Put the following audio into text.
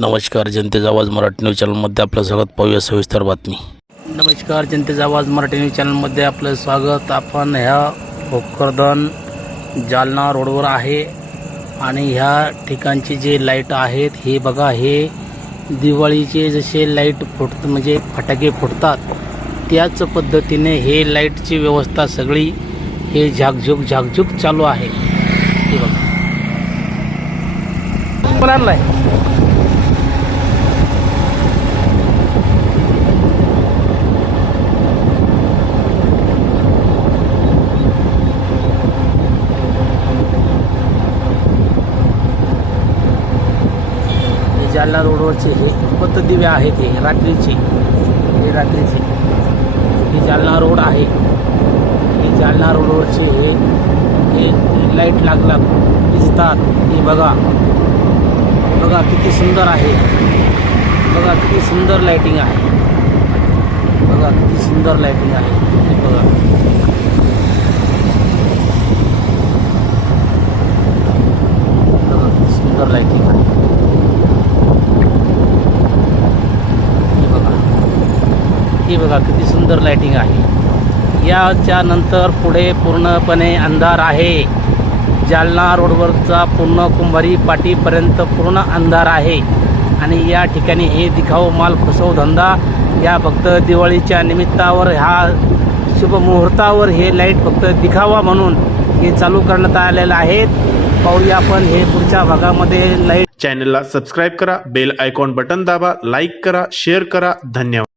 नमस्कार जनतेचा आवाज मराठी न्यूज चॅनलमध्ये आपलं स्वागत. पाहूया सविस्तर बातमी. नमस्कार जनतेचा आवाज मराठी न्यूज चॅनलमध्ये आपलं स्वागत. आपण ह्या भोकरदन जालना रोडवर आहे आणि ह्या ठिकाणचे जे लाइट आहेत हे बघा हे दिवाळीचे जसे लाइट फुट म्हणजे फटाके फुटतात त्याच पद्धतीने हे लाईटची व्यवस्था सगळी हे झाकझुक झाकझुक चालू आहे. हे बघा. नाही जालना रोडवरचे हे पत दिवे आहेत हे हे हे जालना रोड हे जालना रोडवरचे हे हे लाईट लागला दिसतात. हे किती सुंदर आहे. बघा किती सुंदर लाईटिंग आहे. बघा किती सुंदर लाईटिंग आहे. हे बघा. सुंदर लाइटिंग आहे. हे बघा किती सुंदर लाईटिंग आहे. याच्या नंतर पुढे पूर्णपणे अंधार आहे. जालना रोडवरचा पूर्ण कुंभारी पाटीपर्यंत पूर्ण अंधार आहे. आणि या ठिकाणी हे दिखाऊ माल फसव धंदा या फक्त दिवाळीच्या निमित्तावर ह्या शुभमुहूर्तावर हे लाइट फक्त दिखावा म्हणून हे चालू करण्यात आलेलं आहेत पाहूया आपण हे पुढच्या भागामध्ये लाइट चॅनलला सबस्क्राईब करा बेल आयकॉन बटन दाबा लाईक करा शेअर करा. धन्यवाद.